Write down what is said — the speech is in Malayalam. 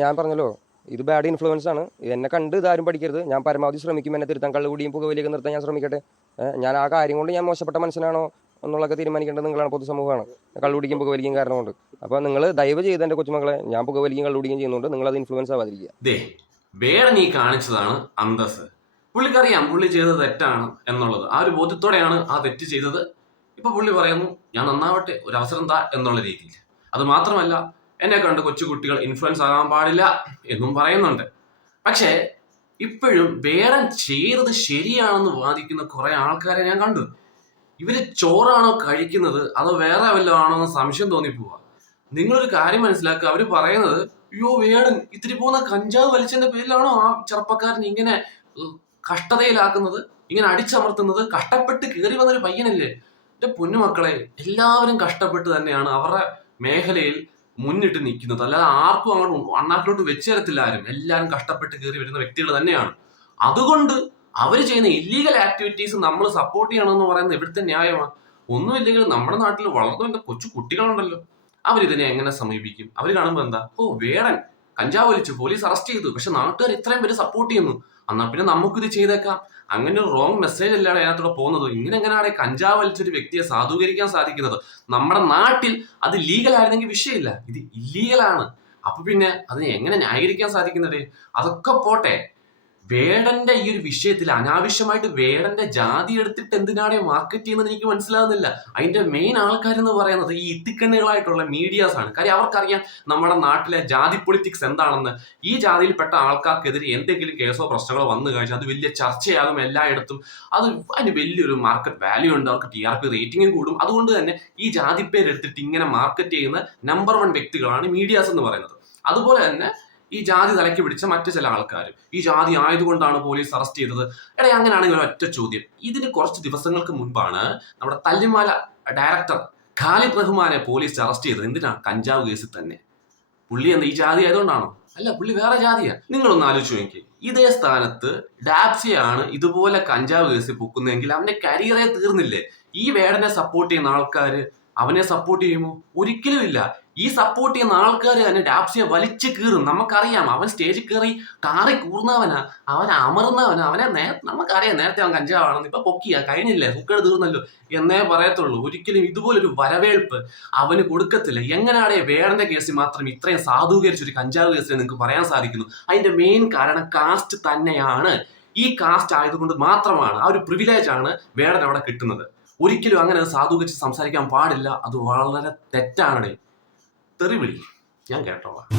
ഞാൻ പറഞ്ഞല്ലോ ഇത് ബാഡ് ഇൻഫ്ലുവൻസ് ആണ്. എന്നെ കണ്ട് ഇതാരും പഠിക്കരുത്. ഞാൻ പരമാവധി ശ്രമിക്കും എന്നെ തിരുത്താൻ കള്ളുകൂടിയും പുകവലിയൊക്കെ നിർത്താൻ ഞാൻ ശ്രമിക്കട്ടെ. ഞാൻ ആ കാര്യം കൊണ്ട് ഞാൻ മോശപ്പെട്ട മനുഷ്യനാണോ എന്നുള്ളതൊക്കെ തീരുമാനിക്കേണ്ടത് നിങ്ങളാണ് പൊതുസമൂഹമാണ്. കള്ളുപിടിക്കും പുകവലിക്കും കാരണം കൊണ്ട് അപ്പോൾ നിങ്ങൾ ദയവ് ചെയ്ത് എന്റെ കൊച്ചുമക്കളെ ഞാൻ പുകവലിക്കും കള്ളുപിടിക്കും ചെയ്യുന്നുണ്ട്. നിങ്ങളത് ഇൻഫ്ലുവൻസ് ആവാതിരിക്കുക. ദേ വേറെ നീ കാണിച്ചതാണ് അന്തസ് പുള്ളിക്കറിയാം പുള്ളി ചെയ്തത് തെറ്റാണ് എന്നുള്ളത്. ആ ഒരു ബോധ്യത്തോടെയാണ് ആ തെറ്റ് ചെയ്തത്. ഇപ്പൊ പുള്ളി പറയുന്നു ഞാൻ നന്നാവട്ടെ ഒരു അവസരം താ എന്നുള്ള രീതിയിൽ. അത് മാത്രമല്ല എന്നെ കണ്ട് കൊച്ചുകുട്ടികൾ ഇൻഫ്ലുവൻസ് ആകാൻ പാടില്ല എന്നും പറയുന്നുണ്ട്. പക്ഷേ ഇപ്പോഴും വേറെ ചെയ്തത് ശരിയാണെന്ന് വാദിക്കുന്ന കുറെ ആൾക്കാരെ ഞാൻ കണ്ടു. ഇവർ ചോറാണോ കഴിക്കുന്നത്? അതോ വേറെ വല്ലതും ആണോ എന്ന് സംശയം തോന്നിപ്പോവാ. നിങ്ങളൊരു കാര്യം മനസ്സിലാക്കുക. അവർ പറയുന്നത് അയ്യോ വേടൻ ഇത്തിരി പോകുന്ന കഞ്ചാവ് വലിച്ചതിന്റെ പേരിലാണോ ആ ചെറുപ്പക്കാരൻ ഇങ്ങനെ കഷ്ടതയിലാക്കുന്നത്? ഇങ്ങനെ അടിച്ചമർത്തുന്നത്? കഷ്ടപ്പെട്ട് കയറി വന്നൊരു പയ്യനല്ലേ? എന്റെ പൊന്നുമക്കളെ എല്ലാവരും കഷ്ടപ്പെട്ട് തന്നെയാണ് അവരുടെ മേഖലയിൽ മുന്നിട്ട് നിൽക്കുന്നത്. അല്ലാതെ ആർക്കും അങ്ങോട്ട് അണ്ണാക്കിലോട്ട് വെച്ച് തരത്തില്ല ആരും. എല്ലാവരും കഷ്ടപ്പെട്ട് കയറി വരുന്ന വ്യക്തികൾ തന്നെയാണ്. അതുകൊണ്ട് അവർ ചെയ്യുന്ന ഇല്ലീഗൽ ആക്ടിവിറ്റീസ് നമ്മൾ സപ്പോർട്ട് ചെയ്യണമെന്ന് പറയുന്നത് ഇവിടുത്തെ ന്യായമാണ് ഒന്നുമില്ലെങ്കിൽ നമ്മുടെ നാട്ടിൽ വളർന്നു വരുന്ന കൊച്ചു കുട്ടികളുണ്ടല്ലോ. അവരിതിനെ എങ്ങനെ സമീപിക്കും? അവർ കാണുമ്പോൾ എന്താ? ഓ വേടൻ കഞ്ചാവ് വലിച്ചു പോലീസ് അറസ്റ്റ് ചെയ്തു. പക്ഷെ നാട്ടുകാർ ഇത്രയും പേര് സപ്പോർട്ട് ചെയ്യുന്നു. എന്നാ പിന്നെ നമുക്കിത് ചെയ്തേക്കാം. അങ്ങനെ ഒരു റോങ് മെസ്സേജ് അല്ലാതെ അതിനകത്തൂടെ പോകുന്നത്. ഇങ്ങനെ എങ്ങനെയാണ് കഞ്ചാവ് വലിച്ചൊരു വ്യക്തിയെ സാധൂകരിക്കാൻ സാധിക്കുന്നത്? നമ്മുടെ നാട്ടിൽ അത് ലീഗൽ ആയിരുന്നെങ്കിൽ വിഷയമില്ല. ഇത് ഇല്ലീഗലാണ് അപ്പൊ പിന്നെ അതിനെ എങ്ങനെ ന്യായീകരിക്കാൻ സാധിക്കുന്നത് അതൊക്കെ പോട്ടെ. വേടന്റെ ഈ ഒരു വിഷയത്തിൽ അനാവശ്യമായിട്ട് വേടന്റെ ജാതി എടുത്തിട്ട് എന്തിനാണ് മാർക്കറ്റ് ചെയ്യുന്നത് എനിക്ക് മനസ്സിലാകുന്നില്ല അതിന്റെ മെയിൻ ആൾക്കാരെന്ന് പറയുന്നത് ഈ ഇത്തിക്കണ്ണുകളായിട്ടുള്ള മീഡിയാസ് ആണ്. കാര്യം അവർക്കറിയാം നമ്മുടെ നാട്ടിലെ ജാതി പൊളിറ്റിക്സ് എന്താണെന്ന്. ഈ ജാതിയിൽപ്പെട്ട ആൾക്കാർക്കെതിരെ എന്തെങ്കിലും കേസോ പ്രശ്നങ്ങളോ വന്നു കഴിഞ്ഞാൽ അത് വലിയ ചർച്ചയാകും എല്ലായിടത്തും. അത് അതിന് വലിയൊരു മാർക്കറ്റ് വാല്യൂ ഉണ്ട്. അവർക്ക് ടി ആർ പി റേറ്റിംഗും കൂടും. അതുകൊണ്ട് തന്നെ ഈ ജാതി പേരെടുത്തിട്ട് ഇങ്ങനെ മാർക്കറ്റ് ചെയ്യുന്ന നമ്പർ വൺ വ്യക്തികളാണ് മീഡിയാസ് എന്ന് പറയുന്നത്. അതുപോലെ തന്നെ ഈ ജാതി തലയ്ക്ക് പിടിച്ച മറ്റു ചില ആൾക്കാർ ഈ ജാതി ആയതുകൊണ്ടാണ് പോലീസ് അറസ്റ്റ് ചെയ്തത്. എടേ അങ്ങനെയാണെങ്കിൽ ഒറ്റ ചോദ്യം. ഇതിന് കുറച്ച് ദിവസങ്ങൾക്ക് മുൻപാണ് നമ്മുടെ തല്ലിമാല ഡയറക്ടർ ഖാലിദ് റഹ്മാനെ പോലീസ് അറസ്റ്റ് ചെയ്തത് എന്തിനാ? കഞ്ചാവ് കേസിൽ തന്നെ. പുള്ളി എന്താ ഈ ജാതി ആയതുകൊണ്ടാണോ? അല്ല പുള്ളി വേറെ ജാതിയാ. നിങ്ങളൊന്ന് ആലോചിച്ചു നോക്കി ഇതേ സ്ഥാനത്ത് ഡാപ്സിയാണ് ഇതുപോലെ കഞ്ചാവ് കേസിൽ പൊക്കുന്നതെങ്കിൽ അവന്റെ കരിയറേ തീർന്നില്ലേ? ഈ വേടനെ സപ്പോർട്ട് ചെയ്യുന്ന ആൾക്കാര് അവനെ സപ്പോർട്ട് ചെയ്യുമോ? ഒരിക്കലും ഇല്ല. ഈ സപ്പോർട്ട് ചെയ്യുന്ന ആൾക്കാർ തന്നെ ഡാപ്സിയെ വലിച്ചു കീറും. നമുക്കറിയാം. അവൻ സ്റ്റേജിൽ കയറി കാറി കൂർന്നവനാ. അവൻ അമർന്നവനാ. അവനെ നേ നമുക്കറിയാം. നേരത്തെ അവൻ കഞ്ചാവാണെന്ന്. ഇപ്പൊ പൊക്കിയ. കഴിഞ്ഞില്ലേ? സുക്കേട് തീർന്നല്ലോ. എന്നേ പറയത്തുള്ളൂ. ഒരിക്കലും ഇതുപോലൊരു വരവേൽപ്പ് അവന് കൊടുക്കത്തില്ല. എങ്ങനെയാണ് വേടന്റെ കേസിൽ മാത്രം ഇത്രയും സാധൂകരിച്ച ഒരു കഞ്ചാവ് കേസിൽ നിങ്ങൾക്ക് പറയാൻ സാധിക്കുന്നു? അതിന്റെ മെയിൻ കാരണം കാസ്റ്റ് തന്നെയാണ്. ഈ കാസ്റ്റ് ആയതുകൊണ്ട് മാത്രമാണ് ആ ഒരു പ്രിവിലേജ് ആണ് വേടൻ അവിടെ കിട്ടുന്നത്. ഒരിക്കലും അങ്ങനെ സാധൂകരിച്ച് സംസാരിക്കാൻ പാടില്ല. അത് വളരെ തെറ്റാണ്. തെറിവിളി ഞാൻ കേട്ടോളാം.